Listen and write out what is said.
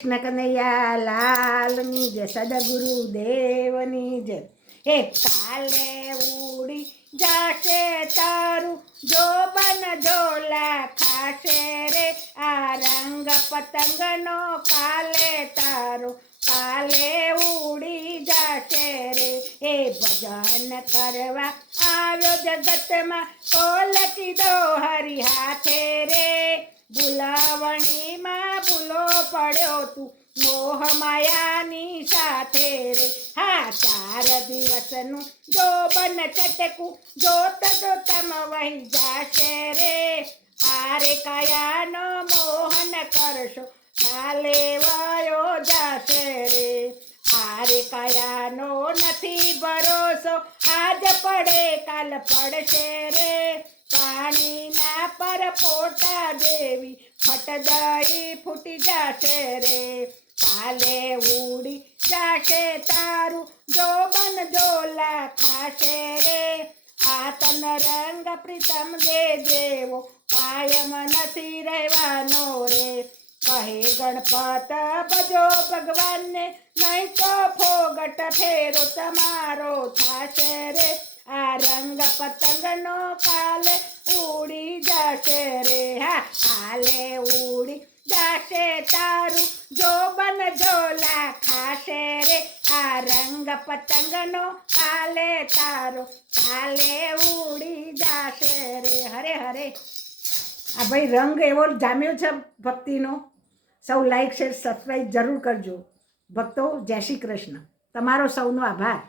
કૃષ્ણ કનૈયા લાલની જય, સદગુરુ દેવની જય. હે કાલે ઉડી જાશે તારું જોબન ઝોલા ખાશે રે, આ રંગ પતંગનો કાલે તારો કાલે ઉડી જાશે રે. એ ભજન કરવા આવ્યો જગતમાં કોલ કીધો હરી હાથે રે, ભૂલાવણીમાં ભૂલો પડ્યો તું મોહ માયાની સાથે રે. હા 4 દિવસનું જોબન ચટકું જોત જોતમાં વહી જાશે રે, આરે કાયાનો મોહન કરશો કાલે વયો જાશે રે. આરે કાયાનો નથી ભરોસો, આજ પડે કાલ પડશે રે, પાણીના પર પોટા દેવી ફટદઈ ફૂટી જાશે રે. કાલે ઉડી જાશે તારું જોબન ઝોલા ખાશે રે, આ તન રંગ પ્રીતમ દે જેવો કાયમ નથી રહેવાનો રે. કહે ગણપત ભજો ભગવાનને, નહીં તો ફોગટ ફેરો તમારો થાશે રે, આ રંગ પતંગનો કાલે ઉડી જાશે રે. હા કાલે ઉડી જાશે તારું જોબન ઝોલા ખાશે રે, આ રંગ પતંગનો કાલે તારો કાલે ઉડી જાશે રે. હરે હરે. આ ભાઈ રંગ એવો જામ્યો છે ભક્તિનો. સૌ લાઈક શેર સબસ્ક્રાઈબ જરૂર કરજો ભક્તો. જય શ્રી કૃષ્ણ. તમારો સૌનો આભાર.